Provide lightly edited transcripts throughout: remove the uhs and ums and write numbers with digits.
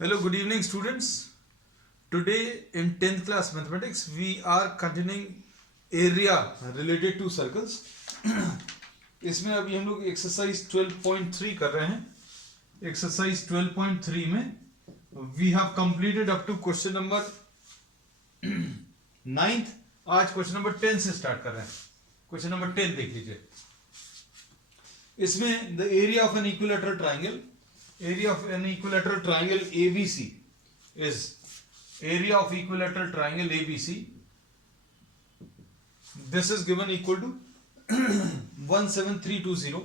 Hello, good evening, students. Today in 10th class mathematics, we are continuing area related to circles. इसमें अभी हम लोग exercise 12.3 कर रहे हैं. एक्सरसाइज 12.3 में we have completed up to question number 9th. आज क्वेश्चन नंबर 10 से स्टार्ट कर रहे हैं. क्वेश्चन नंबर 10 देख लीजिए. इसमें the area of an equilateral triangle, area of an equilateral triangle ABC is area of equilateral triangle ABC. This is given equal to 17320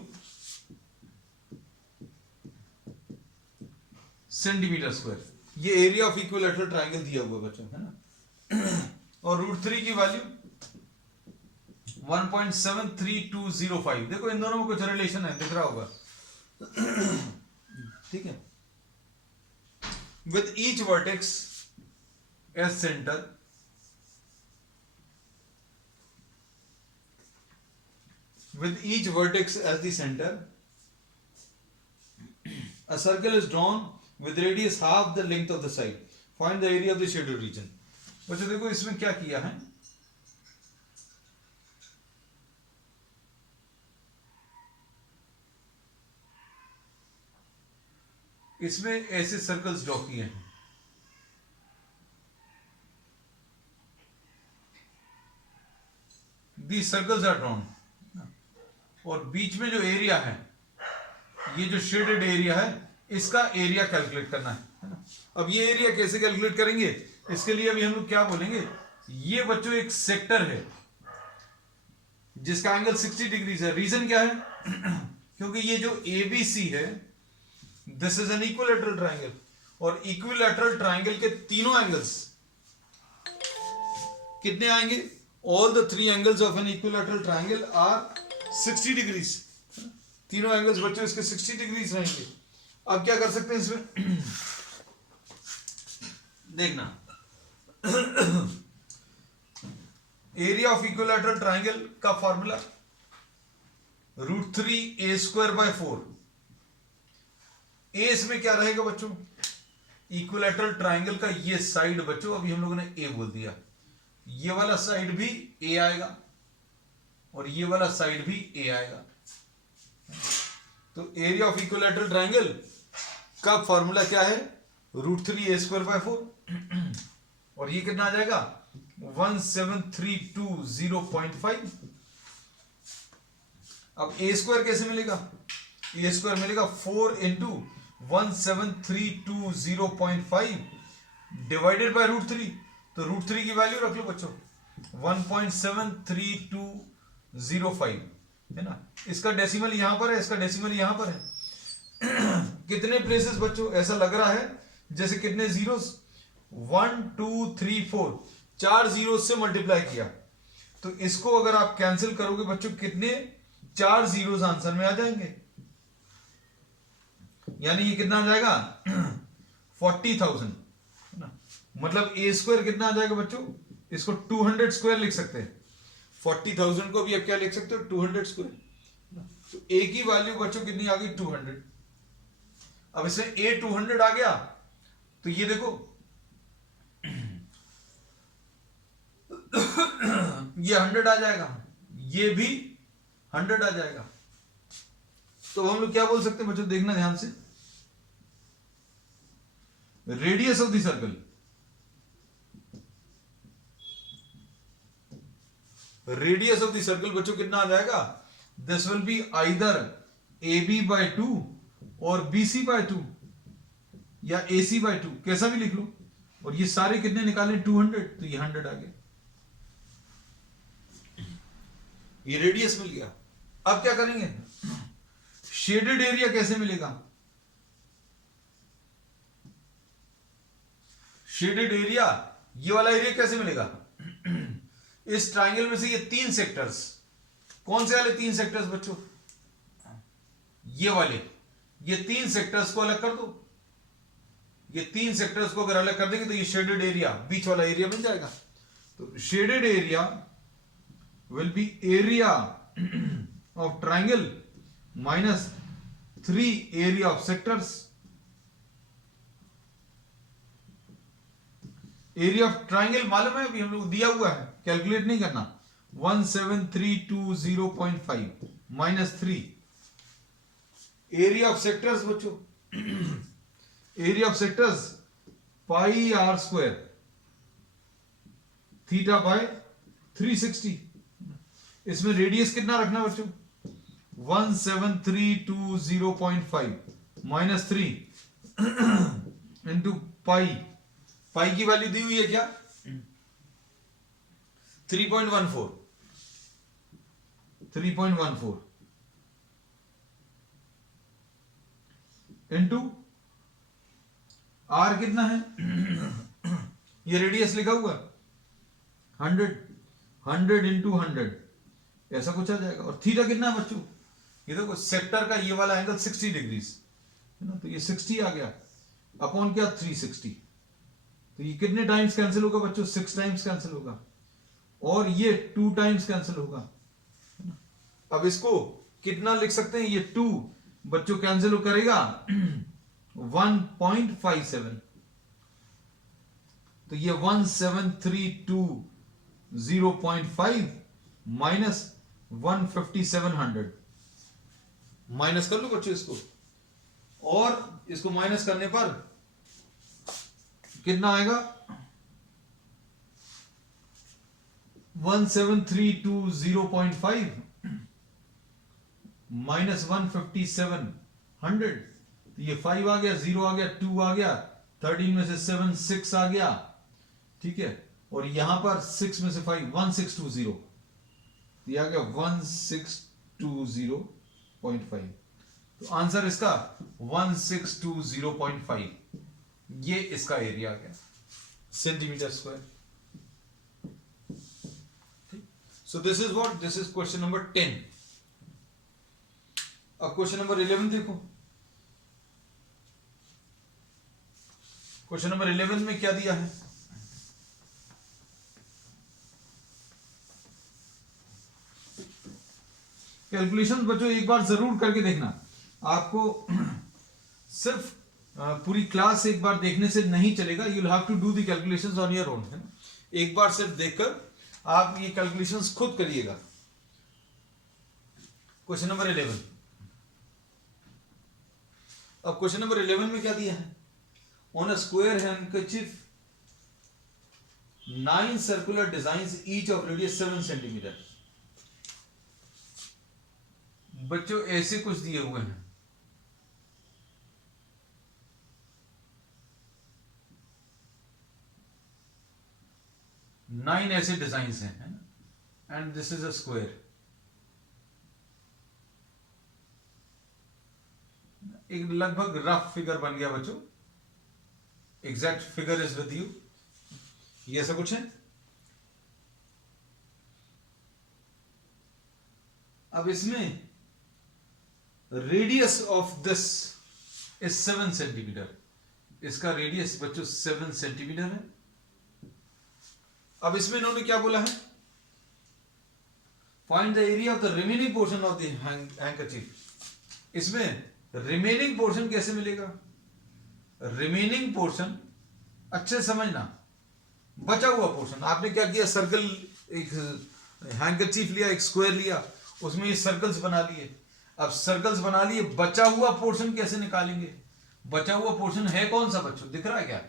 centimetre square. ये area of equilateral triangle दिया हुआ बच्चों है ना. और √3 की वैल्यू 1.73205. देखो इन दोनों में कुछ रिलेशन है, दिख रहा होगा. ठीक है. With each vertex as centre, with each vertex as the center, a circle is drawn with radius half the length of the side. Find the area of the shaded region. बच्चों देखो इसमें क्या किया है. इसमें ऐसे सर्कल्स ड्रॉ किए हैं. These circles are drawn. और बीच में जो एरिया है, ये जो शेडेड एरिया है, इसका एरिया कैलकुलेट करना है ना. अब ये एरिया कैसे कैलकुलेट करेंगे, इसके लिए अभी हम लोग क्या बोलेंगे. ये बच्चों एक सेक्टर है जिसका एंगल 60 डिग्रीज है. रीजन क्या है, क्योंकि ये जो ABC है, this is an equilateral triangle, और इक्विलैटरल ट्राइंगल के तीनों एंगल्स कितने आएंगे. All the 3 angles of an equilateral triangle are 60 degrees. तीनों एंगल्स बच्चों इसके 60 डिग्रीज रहेंगे. अब क्या कर सकते हैं इसमें, देखना. एरिया ऑफ इक्विलैटरल ट्राइंगल का फॉर्मूला √3a²/4. ए इसमें क्या रहेगा बच्चों, इक्विलैटरल ट्राइंगल का ये साइड बच्चों, अभी हम लोगों ने ए बोल दिया. ये वाला साइड भी ए आएगा और ये वाला साइड भी ए आएगा. तो एरिया ऑफ इक्विलैटरल ट्राइंगल का फॉर्मूला क्या है, √3a²/4. और ये कितना आ जाएगा, 17320.5. अब a² कैसे मिलेगा, a² मिलेगा 4 into 17320.5 डिवाइडेड बाय √3. तो √3 की वैल्यू रख लो बच्चों 1.73205 है ना. इसका डेसिमल यहां पर है, इसका डेसिमल यहां पर है. कितने प्लेसेस बच्चों, ऐसा लग रहा है जैसे कितने जीरोस, 1 2 3 4, 4 जीरोस से मल्टीप्लाई किया. तो इसको अगर आप कैंसिल करोगे बच्चों, कितने 4 जीरोस आंसर में आ जाएंगे. यानी ये कितना आ जाएगा 40,000 है ना. मतलब a² कितना आ जाएगा बच्चों, इसको 200² लिख सकते हैं. 40,000 को भी अब क्या लिख सकते हो, 200². तो a की वैल्यू बच्चों कितनी आ गई, 200. अब इसमें a 200 आ गया, तो ये देखो ये 100 आ जाएगा, ये भी 100 आ जाएगा. तो हम लोग क्या बोल सकते हैं बच्चों, देखना ध्यान से. Radius of the circle, radius of the circle बच्चों कितना आ जाएगा, this will be either AB/2 और BC/2 या AC/2, कैसा भी लिख लो. और ये सारे कितने निकाले, 200, तो ये 100 आ गया. ये रेडियस मिल गया. अब क्या करेंगे, शेडेड एरिया कैसे मिलेगा. शेडेड एरिया, ये वाला एरिया कैसे मिलेगा. इस ट्राइंगल में से ये 3 सेक्टर्स, कौन से वाले 3 सेक्टर्स बच्चों, ये वाले, ये 3 सेक्टर्स को अलग कर दो. ये 3 सेक्टर्स को अगर अलग कर देंगे तो ये शेडेड एरिया, बीच वाला एरिया बन जाएगा. तो shaded area will be area of triangle minus 3 area of sectors area of triangle मालूम है, अभी हम लोग दिया हुआ है, कैलकुलेट नहीं करना। 17320.5 माइनस 3 एरिया ऑफ सेक्टर्स बच्चों, area of sectors pi r square theta by 360। इसमें रेडियस कितना रखना बच्चों, 17320.5 माइनस 3 इंटू पाई, पाई की वैल्यू दी हुई है क्या, 3.14 इंटू आर कितना है, ये रेडियस लिखा हुआ 100 इंटू 100 ऐसा कुछ आ जाएगा। और थीटा कितना है बच्चों, ये देखो सेक्टर का ये वाला एंगल 60 डिग्रीज है ना, तो ये 60 आ गया अपॉन क्या 360, तो ये कितने टाइम्स कैंसिल होगा बच्चों, 6 टाइम्स कैंसिल होगा, और ये 2 टाइम्स कैंसिल होगा। अब इसको कितना लिख सकते हैं, ये 2 बच्चों कैंसिल करेगा 1.57, तो ये 1732.05 माइनस 15700 माइनस कर लो बच्चों इसको, और इसको माइनस करने पर कितना आएगा, 1732.05 माइनस 15700, तो ये 5 आ गया, 0 आ गया, 2 आ गया, 13 में से 7 6 आ गया, ठीक है, और यहां पर 6 में से 5 1620, तो ये आ गया 1620.5, तो आंसर इसका 1620.5, ये इसका एरिया आ गया centimetre square. So this is what, this is question number 10। अब क्वेश्चन नंबर 11 देखो, क्वेश्चन नंबर 11 में क्या दिया है, कैलकुलेशन बच्चों एक बार जरूर करके देखना, आपको सिर्फ पूरी क्लास एक बार देखने से नहीं चलेगा, you will have to do the calculations on your own, है ना, एक बार सिर्फ देखकर आप ये कैलकुलेशंस खुद करिएगा। क्वेश्चन नंबर 11, अब क्वेश्चन नंबर 11 में क्या दिया है, on a square handkerchief 9 circular designs each of radius 7 centimetre. बच्चों ऐसे कुछ दिए हुए हैं, नाइन ऐसे डिजाइन हैं, है ना, and this is a square, एक लगभग रफ फिगर बन गया बच्चों, exact figure is with you, ये ऐसा कुछ है। अब इसमें radius of this is 7 centimetre, इसका रेडियस बच्चों 7 सेंटीमीटर है। अब इसमें इन्होंने क्या बोला है, find the area of the remaining portion of the handkerchief. इसमें रिमेनिंग पोर्शन कैसे मिलेगा, रिमेनिंग पोर्शन अच्छे समझना, बचा हुआ पोर्शन, आपने क्या किया, सर्कल, एक हैंकरचीफ लिया, एक स्क्वायर लिया, उसमें ये सर्कल्स बना लिए, अब सर्कल्स बना लिए, बचा हुआ पोर्शन कैसे निकालेंगे, बचा हुआ पोर्शन है कौन सा बच्चों, दिख रहा है क्या,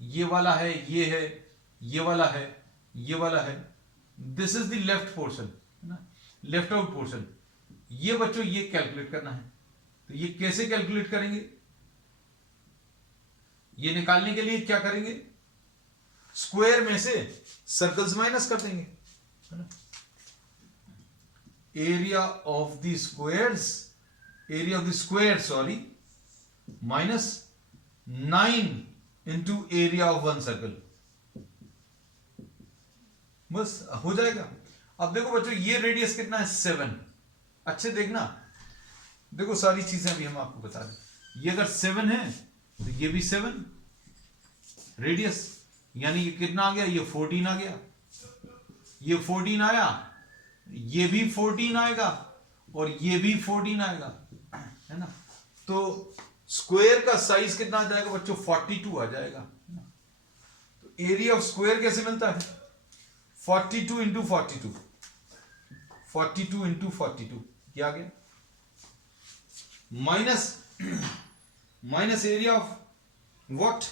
ये वाला है, ये है, ये वाला है, ये वाला है, this is the left portion, है ना, लेफ्ट आउट पोर्शन, ये बच्चों ये कैलकुलेट करना है। तो ये कैसे कैलकुलेट करेंगे, ये निकालने के लिए क्या करेंगे, स्क्वायर में से सर्कल्स माइनस कर देंगे, है ना, area of the squares, area of the square sorry, minus 9 into area of one circle, बस हो जाएगा। अब देखो बच्चों ये रेडियस कितना है 7, अच्छे देखना, देखो सारी चीजें भी हम आपको बता दें, ये अगर 7 है तो ये भी 7 रेडियस, यानी ये कितना आ गया, ये 14 आ गया, ये 14 आया, ये भी 14 आएगा, और ये भी 14 आएगा, है ना, तो स्क्वायर का साइज कितना आ जाएगा बच्चों, 42 आ जाएगा, तो एरिया ऑफ स्क्वायर कैसे मिलता है? 42 इंटू 42, 42 इंटू 42 क्या आ गया? Minus area of what?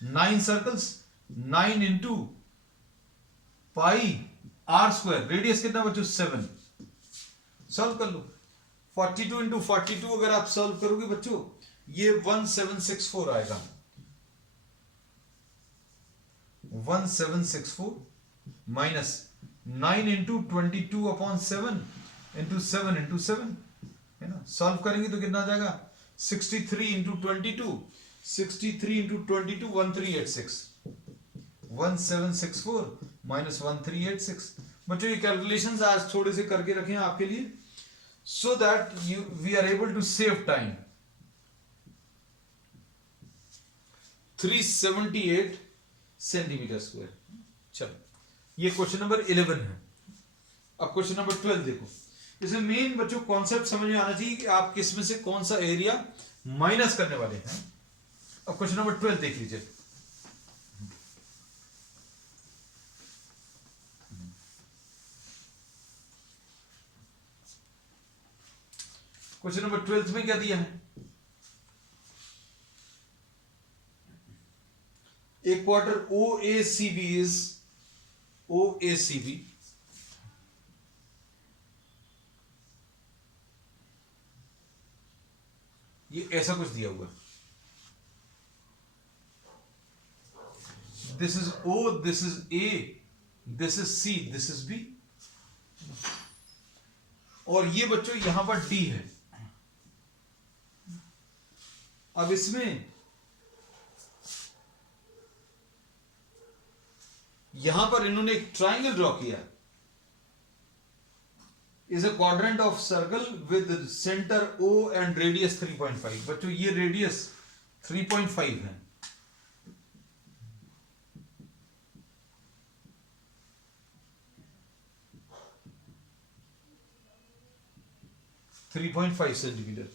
9 circles, 9 into pi r square, radius कितना बच्चों? 7। सॉल्व कर लो। 42 इंटू 42 अगर आप सॉल्व करोगे बच्चों, ये 1764 आएगा। 1764 minus 9 into 22 upon 7 into 7 into 7 है ना। सॉल्व करेंगे तो कितना आ जाएगा? 63 इंटू 22, 63 इंटू 22 1386, 1764 माइनस 1386। बच्चों ये कैलकुलेशंस आज थोड़े से करके रखें आपके लिए, so that we are able to save time। 378 centimetre square. चलो ये क्वेश्चन नंबर 11 है। अब क्वेश्चन नंबर 12 देखो। इसमें मेन बच्चों कॉन्सेप्ट समझ में आना चाहिए कि आप किस में से कौन सा एरिया माइनस करने वाले हैं। अब क्वेश्चन नंबर 12 देख लीजिए। क्वेश्चन नंबर 12 में क्या दिया है? A quarter OACB is OACB ये ऐसा कुछ दिया हुआ। This is O, this is A, this is C, this is B, और ये बच्चों यहां पर D है। अब इसमें यहां पर इन्होंने एक ट्राइंगल ड्रॉ किया। Is a quadrant of circle with centre O and radius 3.5। बच्चों ये रेडियस 3.5 है। सेंटीमीटर।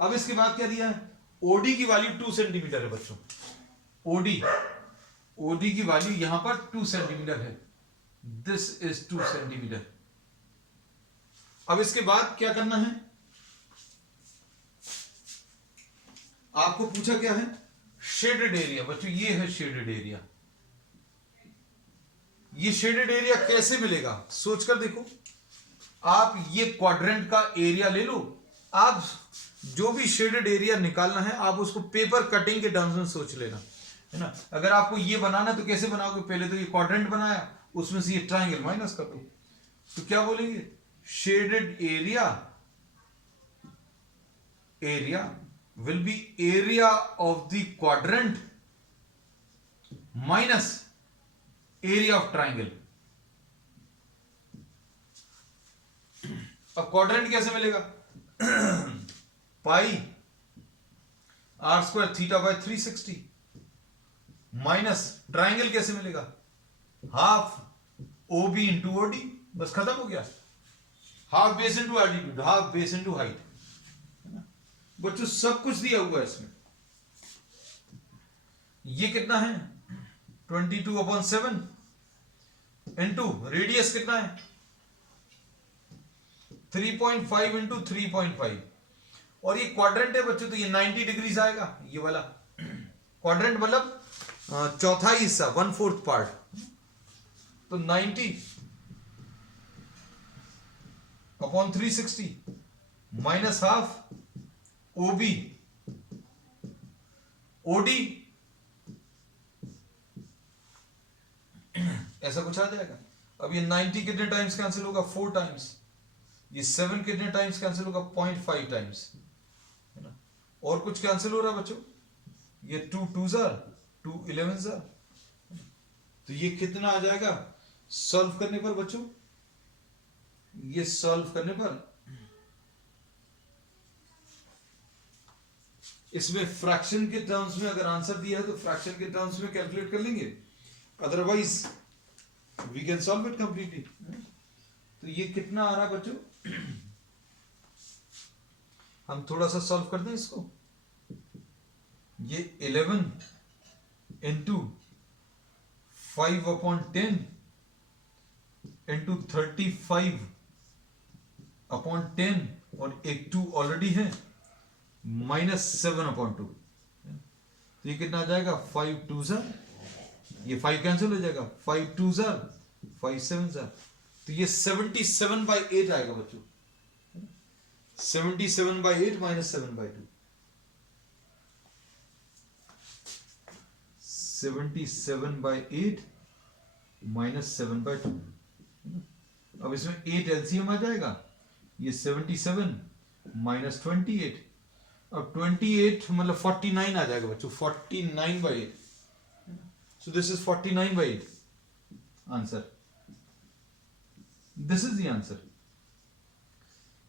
अब इसके बाद क्या दिया है? ओडी की वैल्यू 2 सेंटीमीटर है बच्चों। ओडी की वैल्यू यहां पर 2 सेंटीमीटर है। This is 2 centimetre. अब इसके बाद क्या करना है? आपको पूछा क्या है? Shaded area. बच्चों ये है शेडेड एरिया। ये शेडेड एरिया कैसे मिलेगा? सोचकर देखो। आप ये क्वाड्रेंट का एरिया ले लो। आप जो भी शेडेड एरिया निकालना है आप उसको पेपर कटिंग के टर्म्स में सोच लेना, है ना। अगर आपको ये बनाना तो कैसे बनाओगे? पहले तो ये क्वाड्रेंट बनाया, उसमें से ये ट्राइंगल माइनस कर दो, तो क्या बोलेंगे? Shaded area will be area of the quadrant minus area of triangle. अब क्वाड्रेंट कैसे मिलेगा? Pi r square theta by 360 minus triangle कैसे मिलेगा? Half OB into OD। बस खत्म हो गया। Half base into altitude, half base into height. बच्चों सब कुछ दिया हुआ है इसमें। ये कितना है? 22/7 इंटू रेडियस कितना है? 3.5 इंटू 3.5, और ये क्वाड्रेंट है बच्चों, तो ये 90 डिग्रीज आएगा। ये वाला क्वाड्रेंट मतलब चौथाई हिस्सा, 1/4 पार्ट, तो 90/360 माइनस हाफ OB OD, ऐसा कुछ आ जाएगा। अब ये 90 कितने टाइम्स कैंसिल होगा? 4 टाइम्स। ये 7 कितने टाइम्स कैंसिल होगा? 0.5 टाइम्स, है ना। और कुछ कैंसिल हो रहा है बच्चों? ये 2 2s are 2 11s are, तो ये कितना आ जाएगा सॉल्व करने पर बच्चों? ये सॉल्व करने पर इसमें फ्रैक्शन के टर्म्स में अगर आंसर दिया है तो फ्रैक्शन के टर्म्स में कैलकुलेट कर लेंगे, otherwise we can solve it completely. तो ये कितना आ रहा है बच्चों? हम थोड़ा सा सॉल्व कर दें इसको। ये 11 इंटू 5/10 इंटू 35/10 और एक 2 ऑलरेडी है, -7/2। तो ये कितना आ जाएगा? 5 2 ज़ा, ये 5 कैंसिल हो जाएगा, 5 2 ज़ा 5 7 ज़ा, तो ये 77/8 आएगा बच्चों। 77/8 -7/2, 77/8 -7/2। अब इसमें 8 एलसीएम आ जाएगा, ये 77 -28, अब 28 मतलब 49 आ जाएगा बच्चों, 49/8। So this is 49/8 answer, this is the answer.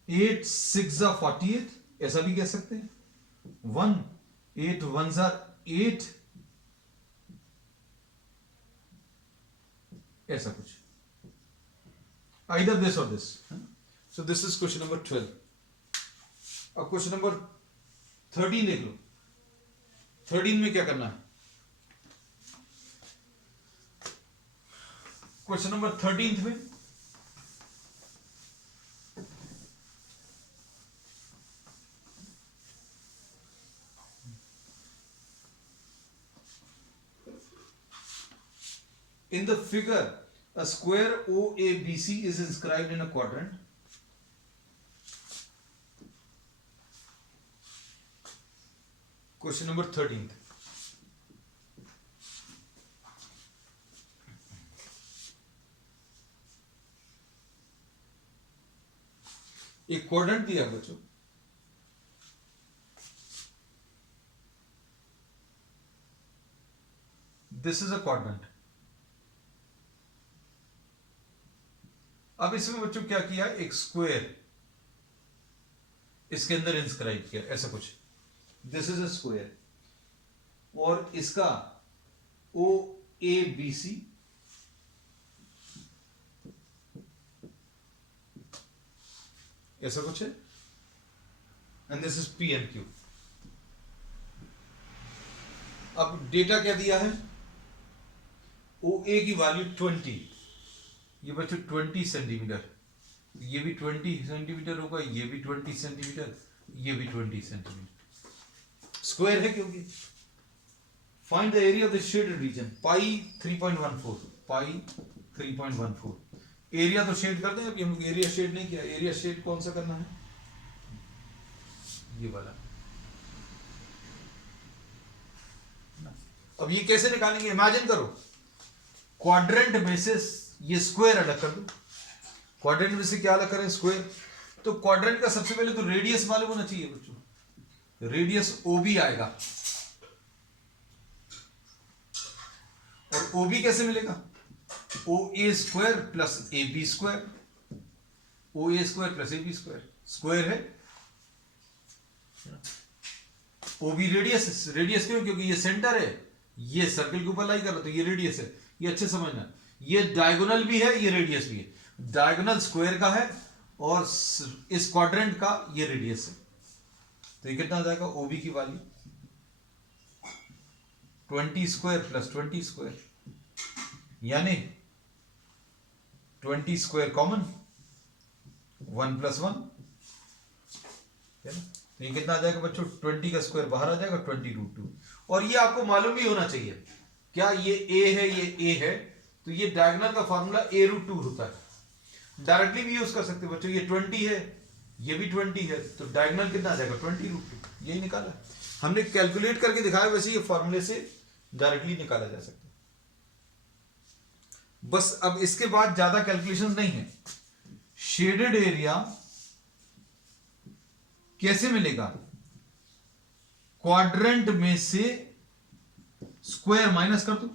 8 6 ज़ा 48, ऐसा भी कह सकते हैं। 1 8 1 ज़ा 8, ऐसा कुछ, either this or this। So this is question number 12। अब क्वेश्चन नंबर 13 देख लो। 13 में क्या करना है? क्वेश्चन नंबर 13 में in the figure a square OABC is inscribed in a quadrant। Question number 13। एक क्वाड्रेंट दिया बच्चों, दिस इज अ क्वाड्रेंट। अब इसमें बच्चों क्या किया? एक स्क्वायर इसके अंदर इंस्क्राइब किया, ऐसा कुछ। दिस इज अ स्क्वायर और इसका OABC ऐसा कुछ है, एंड दिस इज PNQ। अब डेटा क्या दिया है? OA की वैल्यू 20, ये बच्चों 20 सेंटीमीटर, ये भी 20 सेंटीमीटर होगा, ये भी 20 सेंटीमीटर, ये भी 20 सेंटीमीटर। स्क्वायर है क्योंकि। Find the area of the shaded region, pi 3.14, pi 3.14। Area तो शेड कर दें, अभी हम लोग एरिया शेड नहीं किया। एरिया शेड कौन सा करना है? ये वाला। अब ये कैसे निकालेंगे? इमेजिन करो, क्वाड्रेंट में से ये स्क्वायर अलग कर दो। क्वाड्रेंट में से क्या अलग करें? स्क्वायर। तो क्वाड्रेंट का सबसे पहले तो रेडियस मालूम होना चाहिए बच्चों। रेडियस OB आएगा, और OB कैसे मिलेगा? OA square plus AB square, OA square plus AB square. Square है, OB रेडियस। रेडियस क्यों? क्योंकि ये सेंटर है, ये सर्कल के ऊपर लाई कर रहा, तो ये रेडियस है। ये अच्छे समझना, ये डायगोनल भी है, ये रेडियस भी है। डायगोनल स्क्वायर का है और इस क्वाड्रेंट का ये रेडियस है। तो ये कितना आ जाएगा? OB की वैल्यू 20 स्क्वायर प्लस 20 स्क्वायर, यानी 20 स्क्वायर कॉमन, 1 + 1 है ना। तो ये कितना आ जाएगा बच्चों? 20 का स्क्वायर बाहर आ जाएगा, 20√2। और ये आपको मालूम भी होना चाहिए, क्या ये A है, ये A है, तो ये डायगोनल का फॉर्मूला A√2 होता है। डायरेक्टली भी यूज कर सकते बच्चों, ये 20 है, ये भी 20 है, तो डायगोनल कितना आ जाएगा? 20√2। यही निकाला हमने, कैलकुलेट करके दिखाया, वैसे ये फॉर्मूले से डायरेक्टली निकाला जा सकता है। बस अब इसके बाद ज्यादा कैलकुलेशंस नहीं है। शेडेड एरिया कैसे मिलेगा? क्वाड्रेंट में से स्क्वायर माइनस कर दो।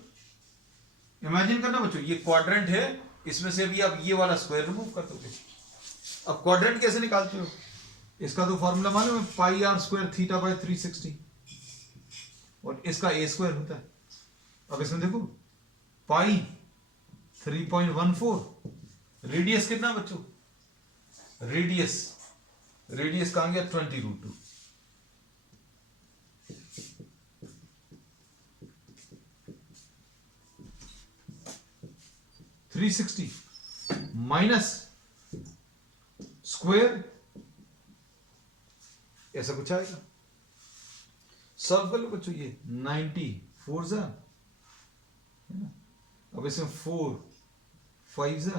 इमेजिन करना बच्चों, ये क्वाड्रेंट है, इसमें से भी आप ये वाला स्क्वायर रिमूव कर दोगे। अब क्वाड्रेंट कैसे निकालते हो? इसका तो फॉर्मूला मालूम है, πr² θ/360, और इसका A स्क्वायर होता है। अब इसमें देखो, पाई 3.14, रेडियस कितना बच्चों? रेडियस कहां गया? 20√2। 360 माइनस स्क्वायर, ऐसा कुछ आएगा। सॉल्व कर लो बच्चों, ये 90 4 जा है ना, अब इसमें 4 5 जा,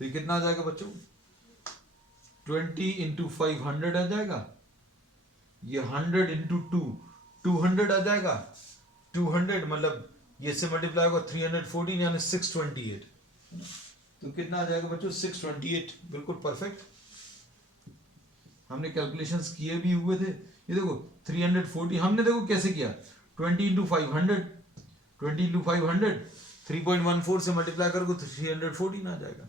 तो ये कितना आ जाएगा बच्चों, 20 इंटू 500 आ जाएगा, ये 100 इंटू 2 200 आ जाएगा, 200 मतलब ये से मल्टीप्लाई होगा 314 यानी 628, तो कितना आ जाएगा बच्चों 628, बिल्कुल परफेक्ट। हमने कैलकुलेशंस किए भी हुए थे, ये देखो 340 हमने देखो कैसे किया, 20 इंटू 500 20 इंटू 500 3.14 से मल्टीप्लाई करोगे तो 314 आ जाएगा,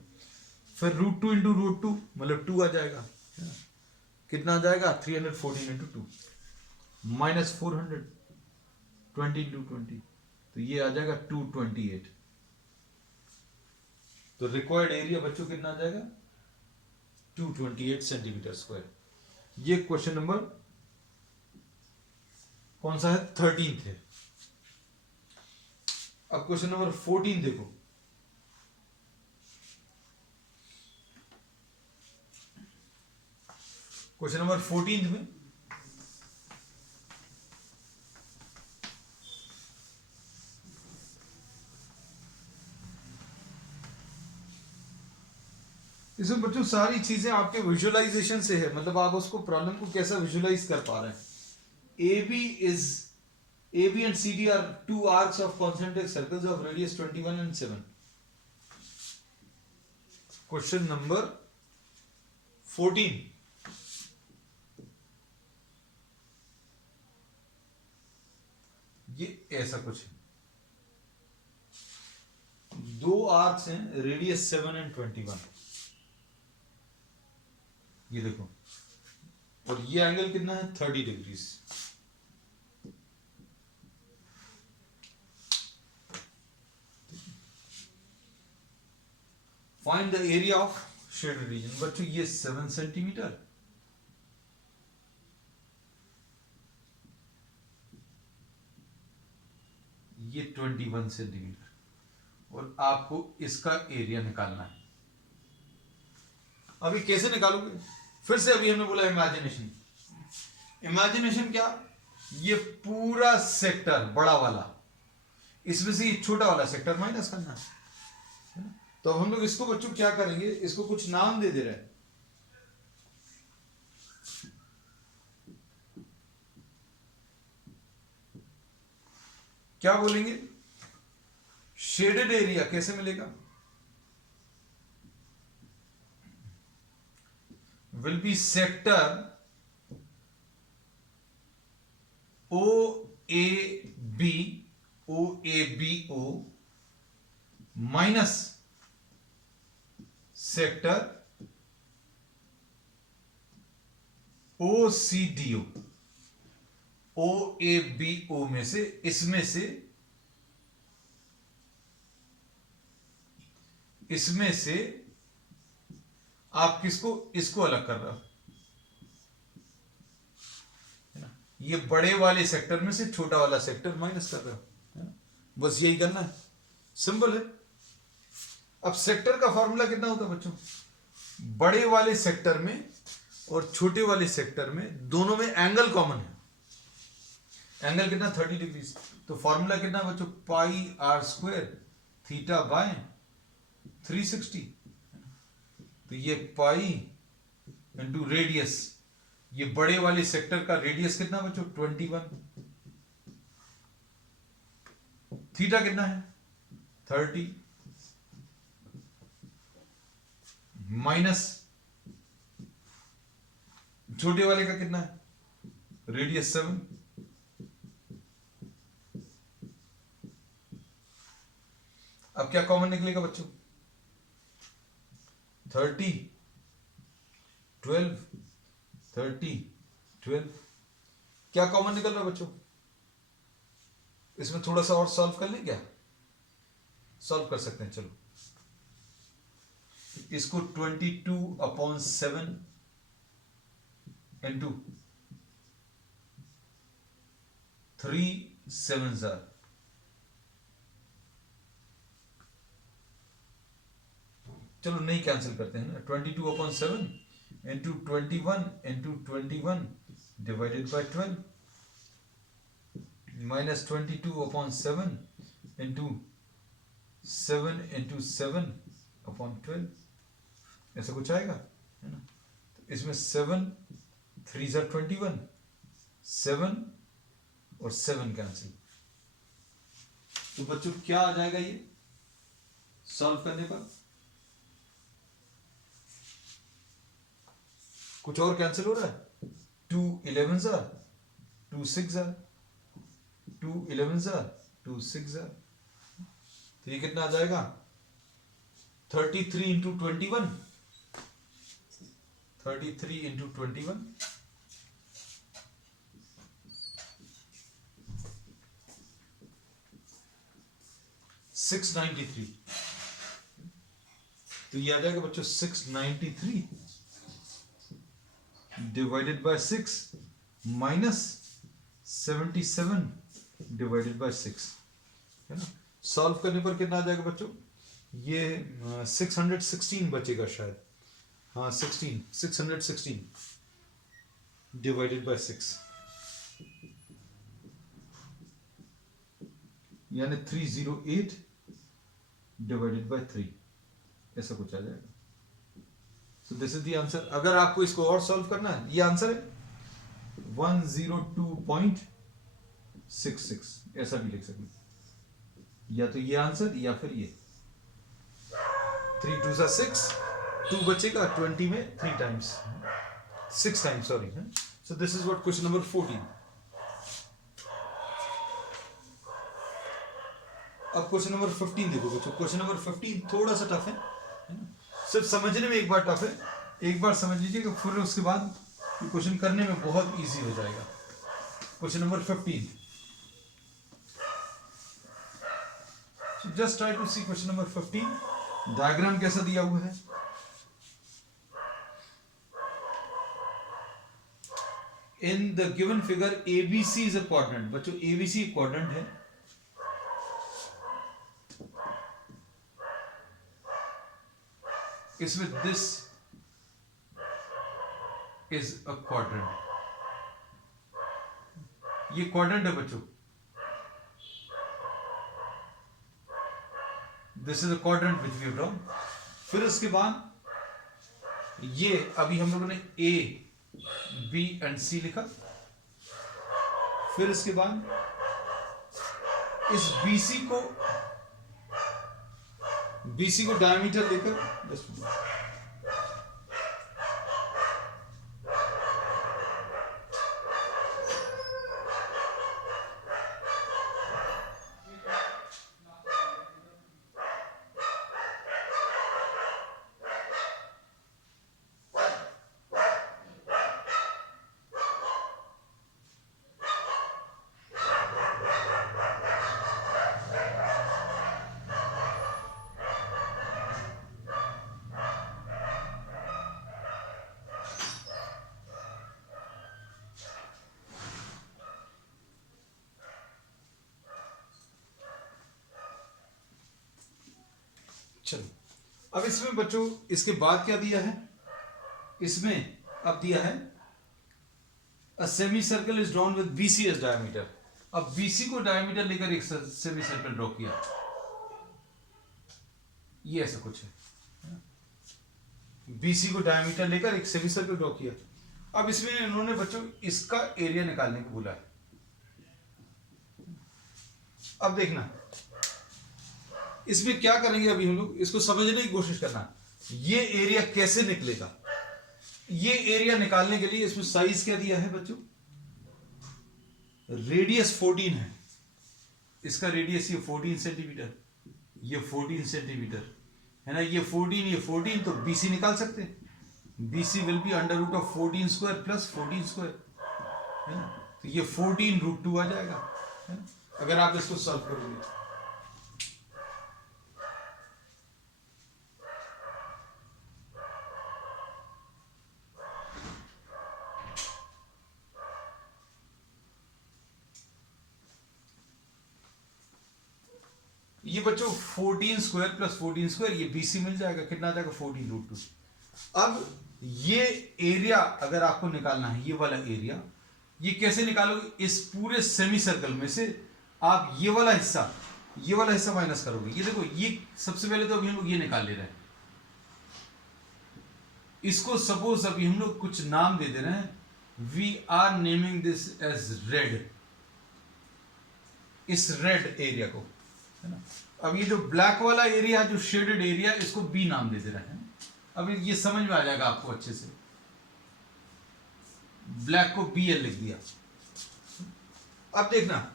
फिर √2 इंटू √2 मतलब 2 आ जाएगा, कितना आ जाएगा 314 इंटू 2 माइनस 400 20 इंटू 20, तो ये आ जाएगा 228। तो रिक्वायर्ड एरिया बच्चों कितना आ जाएगा 228 सेंटीमीटर स्क्वायर। ये क्वेश्चन नंबर कौन सा है 13 है। अब क्वेश्चन नंबर 14 देखो, क्वेश्चन नंबर 14 में इसमें बच्चों सारी चीजें आपके विजुअलाइजेशन से है, मतलब आप उसको प्रॉब्लम को कैसा विजुअलाइज कर पा रहे हैं। AB and CD are two arcs of concentric circles of radius 21 and 7. Question number 14. ये ऐसा कुछ है, दो आर्क्स हैं, रेडियस 7 एंड 21, ये देखो, और ये एंगल कितना है 30 degrees. Find the area of shaded region. बच्चों ये 7 सेंटीमीटर, ये 21 सेंटीमीटर, और आपको इसका एरिया निकालना है। अभी कैसे निकालोगे, फिर से अभी हमने बोला इमेजिनेशन। इमेजिनेशन क्या, ये पूरा सेक्टर बड़ा वाला, इसमें से ये छोटा वाला सेक्टर माइनस करना है। तो हम लोग इसको बच्चों क्या करेंगे, इसको कुछ नाम दे दे रहे हैं। क्या बोलेंगे, शेडेड एरिया कैसे मिलेगा, will be sector OABO minus sector OCDO। OABO में से, इसमें से आप किसको, इसको अलग कर रहे हो, है ना, ये बड़े वाले सेक्टर में से छोटा वाला सेक्टर माइनस कर रहे हो, है ना? बस यही करना है, सिंपल है। अब सेक्टर का फॉर्मूला कितना होता है बच्चों, बड़े वाले सेक्टर में और छोटे वाले सेक्टर में दोनों में एंगल कॉमन है, एंगल कितना 30 डिग्री, तो फॉर्मूला कितना बच्चों πr² थीटा बाय 360, तो ये पाई इंटू रेडियस, ये बड़े वाले सेक्टर का रेडियस कितना बच्चों 21, थीटा कितना है 30 माइनस छोटे वाले का कितना है रेडियस 7, अब क्या कॉमन निकलेगा बच्चों 30 12 30 12, क्या कॉमन निकल रहा है बच्चों, इसमें थोड़ा सा और सॉल्व कर लें, क्या सॉल्व कर सकते हैं, चलो इसको 22/7 इंटू 3 7 जार चलो नहीं कैंसिल करते हैं ना, 22/7 into 21 into 21 divided by 12 minus 22/7 into 7 into 7/12, ऐसा कुछ आएगा है ना। तो इसमें 7 3 ज़ा 21, 7 और 7 कैंसिल। तो बच्चों क्या आ जाएगा ये सॉल्व करने पर? कुछ और कैंसिल हो रहा है? 2 11 ज़ा 2 6 ज़ा 2 11 ज़ा 2 6 ज़ा, तो ये कितना आ जाएगा? 33 इंटू 21, 33 इंटू 21 693। तो ये आ जाएगा बच्चों 693 divided by 6 minus 77 divided by 6, है ना। सॉल्व करने पर कितना आ जाएगा बच्चों? ये 616 बचेगा शायद, हाँ 616 डिवाइडेड बाय 6, यानी 308 डिवाइडेड बाय 3, ऐसा कुछ आ जाएगा। So this is the answer. अगर आपको इसको और सॉल्व करना है, ये आंसर है 102.66, ऐसा भी लिख सकते, या तो ये आंसर या फिर ये 3 2 सा 6, 2 बचेगा 20 में 3 times 6 times, sorry. So this is what question number 14। अब क्वेश्चन नंबर 15 देखो बच्चों। क्वेश्चन नंबर 15 थोड़ा सा टफ है ना? सिर्फ समझने में एक बार टफ है, एक बार समझ लीजिए, फिर उसके बाद क्वेश्चन करने में बहुत इजी हो जाएगा। Question number 15, just try to see question number 15। Diagram कैसा दिया हुआ है? In the given figure ABC is a quadrant. बच्चों एबीसी क्वाड्रेंट है, इसमें दिस इज अ क्वाड्रेंट, ये क्वाड्रेंट है बच्चों, this is a quadrant which we have drawn. फिर उसके बाद ये अभी हम लोगों ने ए बी एंड सी लिखा, फिर इसके बाद इस बीसी को डायमीटर लेकर, चलो अब इसमें बच्चों इसके बाद क्या दिया है? इसमें अब दिया है a semi circle is drawn with BC as diameter. अब बीसी को डायमीटर लेकर एक सेमी सर्कल ड्रॉ किया, ये ऐसा कुछ है, बीसी को डायमीटर लेकर एक सेमी सर्कल ड्रॉ किया। अब इसमें इन्होंने बच्चों इसका एरिया निकालने को बोला है। अब देखना इसमें क्या करेंगे, अभी हम लोग इसको समझने की कोशिश करना, ये एरिया कैसे निकलेगा। ये एरिया निकालने के लिए इसमें साइज क्या दिया है बच्चों? रेडियस 14 है, इसका रेडियस ये 14 सेंटीमीटर, ये 14 सेंटीमीटर है ना, ये 14 तो बीसी निकाल सकते हैं। BC will be under root of 14 square plus 14 square, है ना, तो ये 14√2 आ जाएगा, है ना, अगर आप इसको सॉल्व करोगे। ये बच्चों 14 स्क्वायर प्लस 14 स्क्वायर, ये BC मिल जाएगा, कितना आ जाएगा 14√2। अब ये एरिया अगर आपको निकालना है, ये वाला एरिया, ये कैसे निकालोगे? इस पूरे सेमी सर्कल में से आप ये वाला हिस्सा माइनस करोगे। ये देखो, ये सबसे पहले तो अभी हम लोग ये निकाल ले रहे हैं, इसको सपोज अभी हम लोग कुछ नाम दे दे रहे हैं, we are naming this as red, इस रेड एरिया को, है ना। अब ये जो ब्लैक वाला एरिया, जो शेडेड एरिया, इसको बी नाम दे दे रहे हैं। अब ये समझ में आ जाएगा आपको अच्छे से, ब्लैक को BL लिख दिया। अब देखना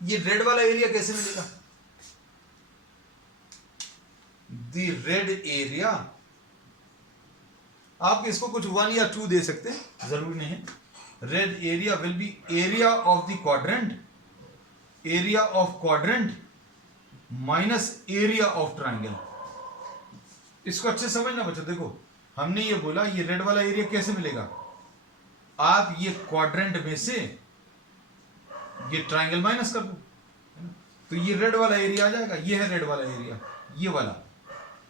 ये रेड वाला एरिया कैसे मिलेगा? द रेड एरिया, आप इसको कुछ 1 या 2 दे सकते हैं, जरूरी नहीं है। Red area will be area of the quadrant, area of quadrant minus area of triangle. इसको अच्छे समझना बच्चों। देखो, हमने ये बोला ये रेड वाला एरिया कैसे मिलेगा? आप ये क्वाड्रेंट में से ये ट्राइंगल माइनस कर दो, तो ये रेड वाला एरिया आ जाएगा। ये है रेड वाला एरिया, ये वाला,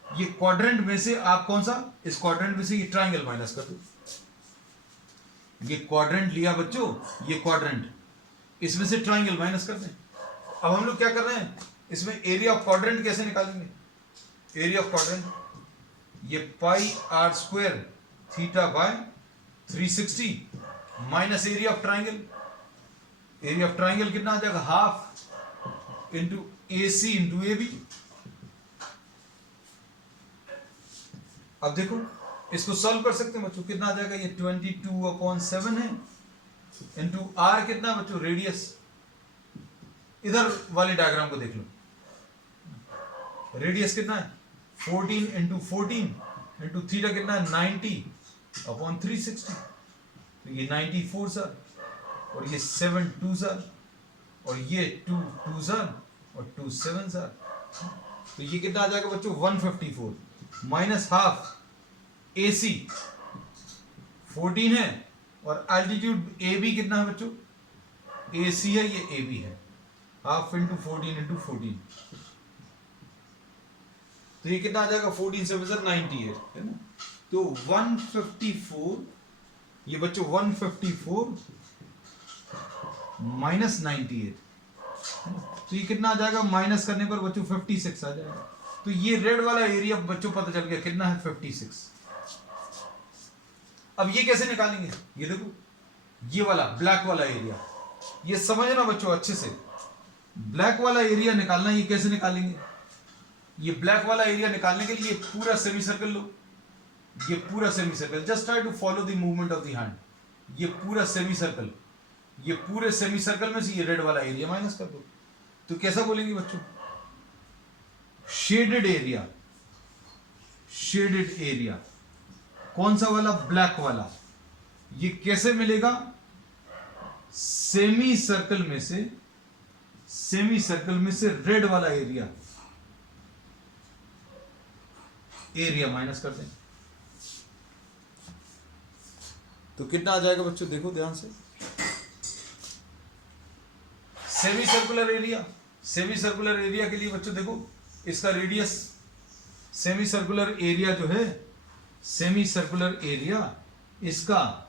ये क्वाड्रेंट में से आप कौन सा, इस क्वाड्रेंट में से ये ट्राइंगल माइनस कर दो। ये क्वाड्रेंट लिया बच्चों, ये क्वाड्रेंट, इसमें से ट्राइंगल माइनस कर दें। अब हम लोग क्या कर रहे हैं, इसमें एरिया ऑफ क्वाड्रेंट कैसे निकालेंगे? एरिया ऑफ क्वाड्रेंट, ये πr² theta by 360 minus area of triangle. Area of triangle कितना आ जाएगा? Half into AC into AB। अब देखो, इसको सॉल्व कर सकते हैं बच्चों, कितना आ जाएगा? ये 22/7 है, इंटू R कितना बच्चों? रेडियस। इधर वाले डायग्राम को देख लो, रेडियस कितना है? 14 इंटू 14 इंटू थीटा कितना है? 90/360। तो ये 94 सर, और ये 7 2 सर, और ये 2 2 सर, और 2 7 सर। तो ये कितना आ जाएगा बच्चों? 154 माइनस हाफ AC 14 है, और एल्टीट्यूड AB कितना है बच्चों? AC है, ये AB है, हाफ इंटू 14 इंटू 14। तो ये कितना आ जाएगा? 14 7 सर 98, है ना। तो 154, ये बच्चों 154 माइनस 98, तो ये कितना आ जाएगा? माइनस करने पर बच्चों 56 आ जाएगा। तो ये रेड वाला एरिया बच्चों पता चल गया कितना है? 56। अब ये कैसे निकालेंगे? ये देखो, ये वाला ब्लैक वाला एरिया, ये समझना बच्चों अच्छे से। ब्लैक वाला एरिया निकालना, ये कैसे निकालेंगे? ये ब्लैक वाला एरिया निकालने के लिए पूरा सेमी सर्कल लो, ये पूरा semi circle, just try to follow the movement of the hand. ये पूरा सेमी सर्कल, ये पूरे सेमी सर्कल में से ये रेड वाला एरिया माइनस कर दो। तो कैसा बोलेंगे बच्चों? शेडेड एरिया, शेडेड एरिया कौन सा वाला? ब्लैक वाला। ये कैसे मिलेगा? सेमी सर्कल में से रेड वाला एरिया माइनस कर दें, तो कितना आ जाएगा बच्चों? देखो ध्यान से, सेमी सर्कुलर एरिया के लिए बच्चों देखो, इसका रेडियस, सेमी सर्कुलर एरिया जो है, सेमी सर्कुलर एरिया, इसका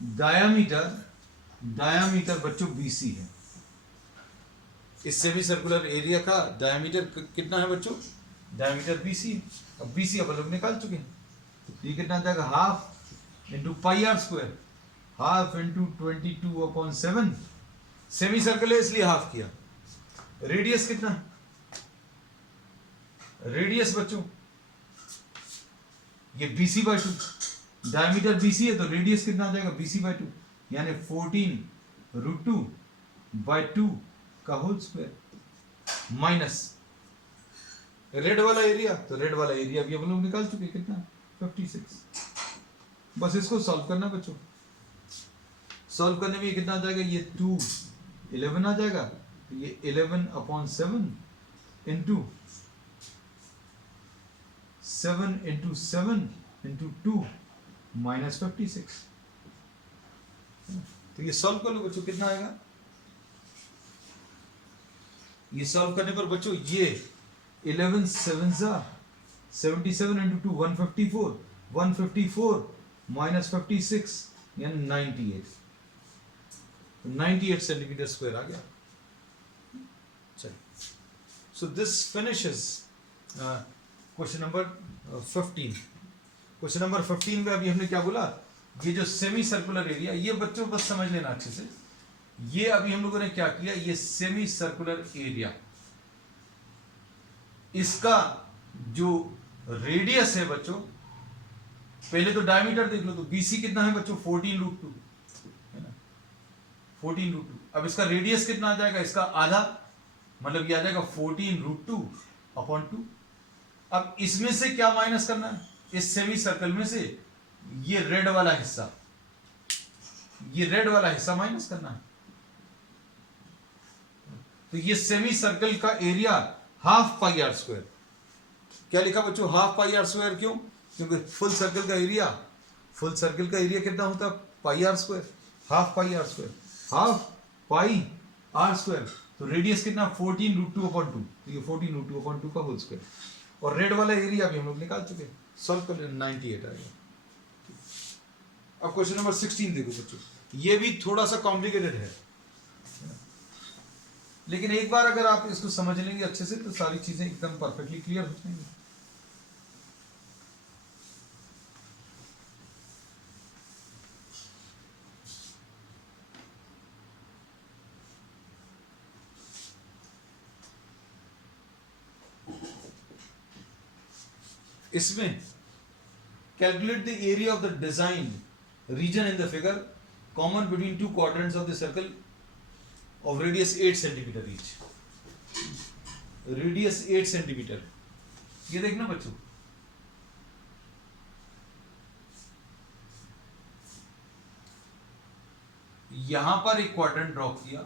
डायामीटर बच्चों BC है। इस सेमी सर्कुलर एरिया का डायामीटर कितना है बच्चों? डायामीटर BC है। अब BC अब लोग निकाल चुके हैं, ये कितना आ जाएगा? Half into πr², half into 22/7। Semi circle है इसलिए हाफ किया। रेडियस कितना है? रेडियस बच्चों ये BC/2, डायमीटर BC है, तो रेडियस कितना आ जाएगा? BC/2, यानी 14√2/2 का होल स्क्वायर माइनस रेड वाला एरिया। तो रेड वाला एरिया भी हम लोग निकाल चुके, कितना? 56। बस इसको सॉल्व करना बच्चों। सॉल्व करने में कितना आ जाएगा? ये 2 11 आ जाएगा, तो ये 11/7 इंटू 7 इंटू 7 इंटू 2 माइनस 56। तो ये सॉल्व कर लो बच्चों, कितना आएगा? ये सॉल्व करने पर बच्चों ये 11 7 77 into 2 154 154 minus 56 यानी 98 98 सेंटीमीटर स्क्वायर आ गया। चलिए, so this finishes question number 15। Question number 15 में अभी हमने क्या बोला, ये जो सेमी सर्कुलर एरिया, ये बच्चों बस समझ लेना अच्छे से, ये अभी हम लोगों ने क्या किया, ये सेमी सर्कुलर एरिया, इसका जो रेडियस है बच्चों, पहले तो डायमीटर देख लो, तो बीसी कितना है बच्चों 14√2 है ना, 14√2। अब इसका रेडियस कितना आ जाएगा, इसका आधा, मतलब ये आ जाएगा 14√2/2। अब इसमें से क्या माइनस करना है, इस सेमी सर्कल में से ये रेड वाला हिस्सा, ये रेड वाला हिस्सा माइनस करना है। तो ये सेमी सर्कल का area half pi r square, क्या लिखा बच्चों, हाफ पाई आर स्क्वायर, क्यों, क्योंकि फुल सर्कल का एरिया कितना होता है pi r square, half pi r square, half pi r square. तो रेडियस कितना 14√2/2, तो ये 14√2/2 का होल स्क्वायर। और रेड वाला एरिया भी हम लोग निकाल चुके, सॉल्व कर लेना, 98 आएगा। अब क्वेश्चन नंबर 16 देखो बच्चों, ये भी थोड़ा सा कॉम्प्लिकेटेड है, लेकिन एक बार अगर आप इसको समझ लेंगे अच्छे से तो सारी चीजें एकदम परफेक्टली क्लियर हो जाएंगी। इसमें calculate the area of the design region in the figure common between two quadrants of the circle of radius 8 centimetre each, radius 8 centimetre. ये देखना बच्चों, यहां पर एक क्वाड्रेंट ड्रॉ किया,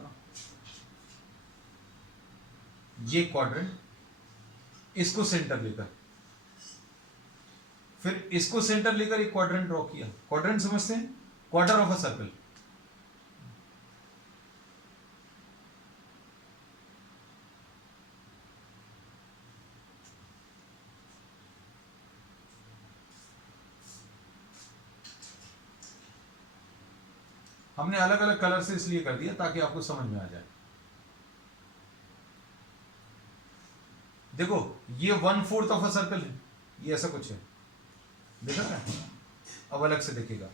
ये क्वाड्रेंट, इसको सेंटर लेकर, फिर इसको सेंटर लेकर एक क्वाड्रेंट ड्रॉ किया। क्वाड्रेंट समझते हैं, क्वार्टर ऑफ अ सर्कल। हमने अलग अलग कलर से इसलिए कर दिया ताकि आपको समझ में आ जाए। देखो ये 1/4 ऑफ अ सर्कल है, ये ऐसा कुछ है, देखा ना, अब अलग से देखेगा।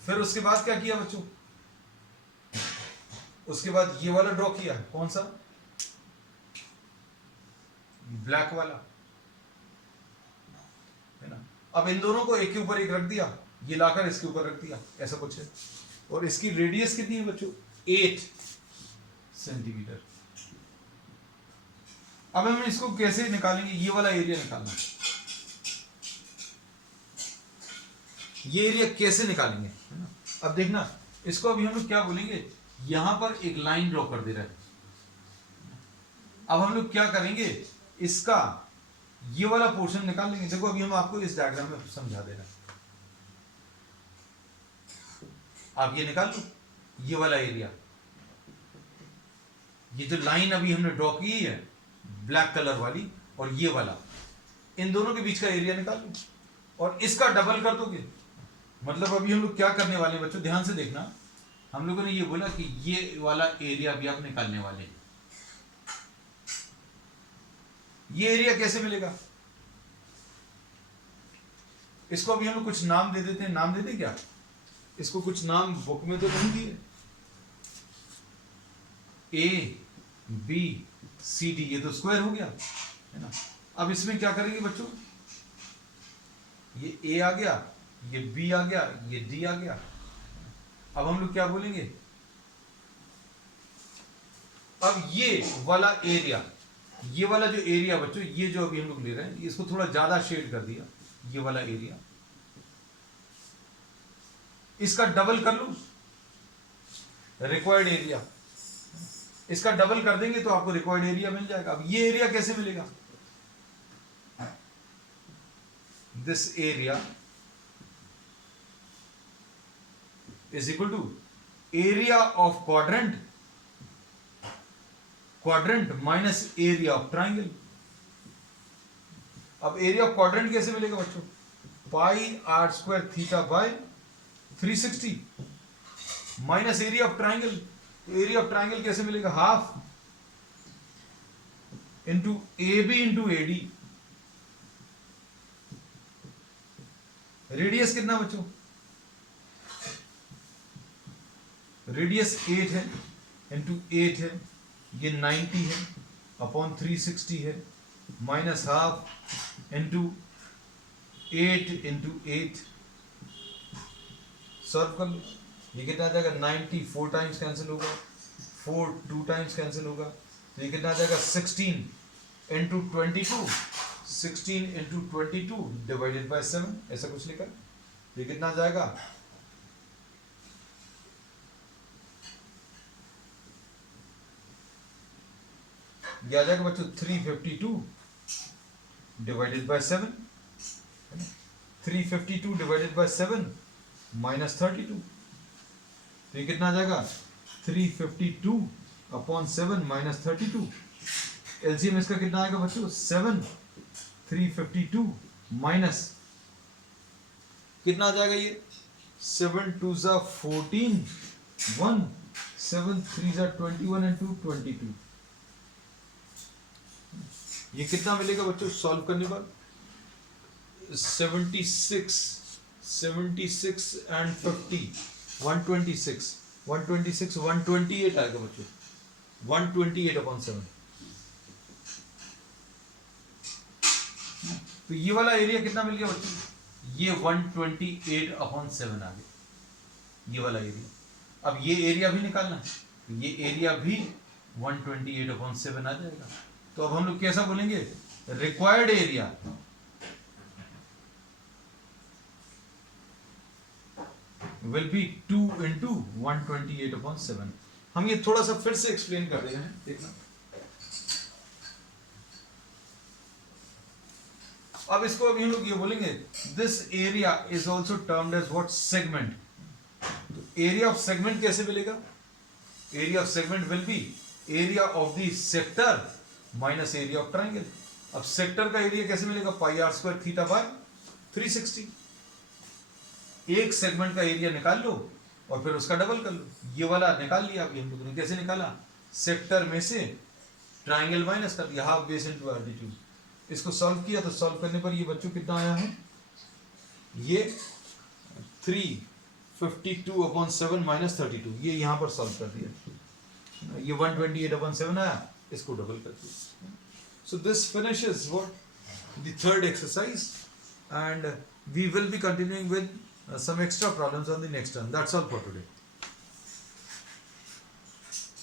फिर उसके बाद क्या किया बच्चों, उसके बाद ये वाला ड्रॉ किया, कौन सा, ब्लैक वाला है ना। अब इन दोनों को एक के ऊपर एक रख दिया, ये लाकर इसके ऊपर रख दिया, ऐसा कुछ है। और इसकी रेडियस कितनी है बच्चों 8 सेंटीमीटर। अब हम इसको कैसे निकालेंगे, ये वाला एरिया निकालना, ये एरिया कैसे निकालेंगे है ना। अब देखना, इसको अभी हम लोग क्या बोलेंगे, यहां पर एक लाइन ड्रॉ कर दे रहा है। अब हम लोग क्या करेंगे, इसका ये वाला पोर्शन निकाल लेंगे। देखो अभी हम आपको इस डायग्राम में समझा दे रहे हैं, आप ये निकाल लो, ये वाला एरिया, ये जो लाइन अभी हमने ड्रॉ की है ब्लैक कलर वाली, और ये वाला, इन दोनों के बीच का एरिया निकाल लो और इसका डबल कर दोगे। मतलब अभी हम लोग क्या करने वाले हैं बच्चों, ध्यान से देखना, हम लोगों ने ये बोला कि ये वाला एरिया भी आप निकालने वाले हैं। ये एरिया कैसे मिलेगा, इसको अभी हम लोग कुछ नाम दे देते हैं, नाम दे दें क्या, इसको कुछ नाम बुक में तो नहीं दिए, ABCD, ये तो स्क्वायर हो गया है ना। अब इसमें क्या करेंगे बच्चों, ये A आ गया, ये B आ गया, ये D आ गया। अब हम लोग क्या बोलेंगे, अब ये वाला एरिया, ये वाला जो एरिया बच्चों, ये जो अभी हम लोग ले रहे हैं, इसको थोड़ा ज्यादा शेड कर दिया, ये वाला एरिया, इसका डबल कर लो, रिक्वायर्ड एरिया, इसका डबल कर देंगे तो आपको रिक्वायर्ड एरिया मिल जाएगा। अब ये एरिया कैसे मिलेगा, this area is equal to area of quadrant quadrant minus area of triangle. अब एरिया ऑफ क्वाड्रेंट कैसे मिलेगा बच्चों? Pi r square theta by 360 minus area of triangle. Area of triangle कैसे मिलेगा? Half into A B into A D. Radius कितना बच्चों? Radius 8 है into 8 है, ये 90 है अपॉन 360 है, minus half into 8 into 8। Solve कर लो, ये कितना आ जाएगा? 90 4 टाइम्स कैंसिल होगा, 4 2 टाइम्स कैंसिल होगा, तो ये कितना आ जाएगा? 16 इंटू 22, 16 इंटू 22 डिवाइडेड बाय 7, ऐसा कुछ लिखा। ये कितना आ जाएगा? ये आ जाएगा बच्चों 352 divided by 7, 352 divided by 7 minus 32, तो ये कितना आ जाएगा? 352 अपॉन 7 माइनस 32। एलसीएम इसका कितना आएगा बच्चों? 7, 352 माइनस कितना आ जाएगा? ये 7 2 जा 14, 1 7 3 जा 21 एंड 2 22। ये कितना मिलेगा बच्चों सॉल्व करने पर? 76 एंड 50 126 128 आएगा बच्चों, 128 अपॉन 7। तो ये वाला एरिया कितना मिल गया बच्चों? ये 128 अपॉन 7 आ गया, ये वाला एरिया। अब ये एरिया भी निकालना है, तो ये एरिया भी 128 अपॉन 7 आ जाएगा। तो अब हम लोग कैसा बोलेंगे? Required area will B 2 into 128 upon 7। हम ये थोड़ा सा फिर से एक्सप्लेन कर रहे हैं, देखना। अब इसको अभी हम लोग ये बोलेंगे, this area is also termed as what? Segment. तो एरिया ऑफ सेगमेंट कैसे मिलेगा? Area of segment will be area of the sector minus area of triangle. अब सेक्टर का एरिया कैसे मिलेगा? Pi r square theta by 360। एक segment का area निकाल लो और फिर उसका डबल कर लो। ये वाला निकाल लिया अभी हम लोगों ने। कैसे निकाला? सेक्टर में से ट्राइंगल माइनस कर दिया, हाफ बेस इनटू एल्टीट्यूड। इसको सॉल्व किया तो सॉल्व करने पर ये बच्चों कितना आया है? ये 352 अपॉन 7 माइनस 32, ये यहां पर सॉल्व कर दिया। ये 128 अपॉन 7 आया, इसको डबल कर दिया। So this finishes what the third exercise, and we will be continuing with some extra problems on the next one. That's all for today.